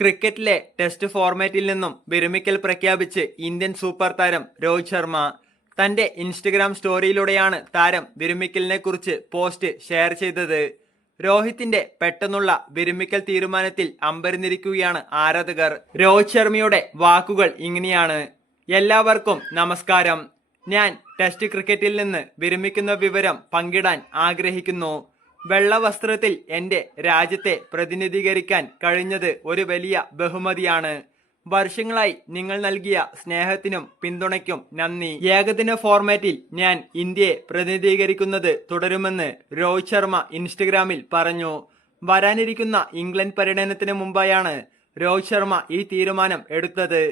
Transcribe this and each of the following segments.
ക്രിക്കറ്റിലെ ടെസ്റ്റ് ഫോർമാറ്റിൽ നിന്നും വിരമിക്കൽ പ്രഖ്യാപിച്ച് ഇന്ത്യൻ സൂപ്പർ താരം രോഹിത് ശർമ്മ തന്റെ ഇൻസ്റ്റഗ്രാം സ്റ്റോറിയിലൂടെയാണ് താരം വിരമിക്കലിനെ കുറിച്ച് പോസ്റ്റ് ഷെയർ ചെയ്തത്. രോഹിത്തിന്റെ പെട്ടെന്നുള്ള വിരമിക്കൽ തീരുമാനത്തിൽ അമ്പരന്നിരിക്കുകയാണ് ആരാധകർ. രോഹിത് ശർമ്മയുടെ വാക്കുകൾ ഇങ്ങനെയാണ്. എല്ലാവർക്കും നമസ്കാരം. ഞാൻ ടെസ്റ്റ് ക്രിക്കറ്റിൽ നിന്ന് വിരമിക്കുന്ന വിവരം പങ്കിടാൻ ആഗ്രഹിക്കുന്നു. വെള്ള വസ്ത്രത്തിൽ എന്റെ രാജ്യത്തെ പ്രതിനിധീകരിക്കാൻ കഴിഞ്ഞത് ഒരു വലിയ ബഹുമതിയാണ്. വർഷങ്ങളായി നിങ്ങൾ നൽകിയ സ്നേഹത്തിനും പിന്തുണയ്ക്കും നന്ദി. ഏകദിന ഫോർമാറ്റിൽ ഞാൻ ഇന്ത്യയെ പ്രതിനിധീകരിക്കുന്നത് തുടരുമെന്ന് രോഹിത് ശർമ്മ ഇൻസ്റ്റഗ്രാമിൽ പറഞ്ഞു. വരാനിരിക്കുന്ന ഇംഗ്ലണ്ട് പര്യടനത്തിന് മുമ്പായാണ് രോഹിത് ശർമ്മ ഈ തീരുമാനം എടുത്തത്.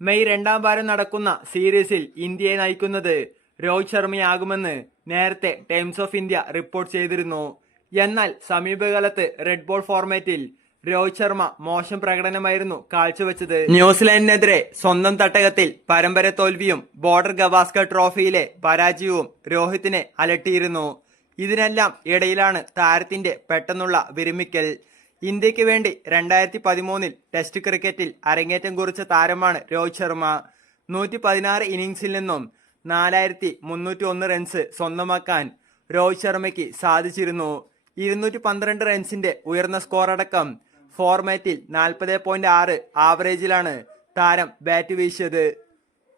മെയ് രണ്ടാം വാരം നടക്കുന്ന സീരീസിൽ ഇന്ത്യയെ നയിക്കുന്നത് രോഹിത് ശർമ്മയാകുമെന്ന് നേരത്തെ ടൈംസ് ഓഫ് ഇന്ത്യ റിപ്പോർട്ട് ചെയ്തിരുന്നു. എന്നാൽ സമീപകാലത്ത് റെഡ് ബോൾ ഫോർമാറ്റിൽ രോഹിത് ശർമ്മ മോശം പ്രകടനമായിരുന്നു കാഴ്ചവെച്ചത്. ന്യൂസിലാൻഡിനെതിരെ സ്വന്തം തട്ടകത്തിൽ പരമ്പര തോൽവിയും ബോർഡർ ഗവാസ്കർ ട്രോഫിയിലെ പരാജയവും രോഹിത്തിനെ അലട്ടിയിരുന്നു. ഇതിനെല്ലാം ഇടയിലാണ് താരത്തിന്റെ പെട്ടെന്നുള്ള വിരമിക്കൽ. ഇന്ത്യയ്ക്ക് വേണ്ടി രണ്ടായിരത്തി പതിമൂന്നിൽ ടെസ്റ്റ് ക്രിക്കറ്റിൽ അരങ്ങേറ്റം കുറിച്ച താരമാണ് രോഹിത് ശർമ്മ. നൂറ്റി പതിനാറ് ഇന്നിംഗ്സിൽ നിന്നും നാലായിരത്തി മുന്നൂറ്റി ഒന്ന് റൺസ് സ്വന്തമാക്കാൻ രോഹിത് ശർമ്മയ്ക്ക് സാധിച്ചിരുന്നു. ഇരുന്നൂറ്റി പന്ത്രണ്ട് റൺസിന്റെ ഉയർന്ന സ്കോർ അടക്കം ഫോർമാറ്റിൽ നാൽപ്പത് പോയിന്റ് ആറ് ആവറേജിലാണ് താരം ബാറ്റ് വീശിയത്.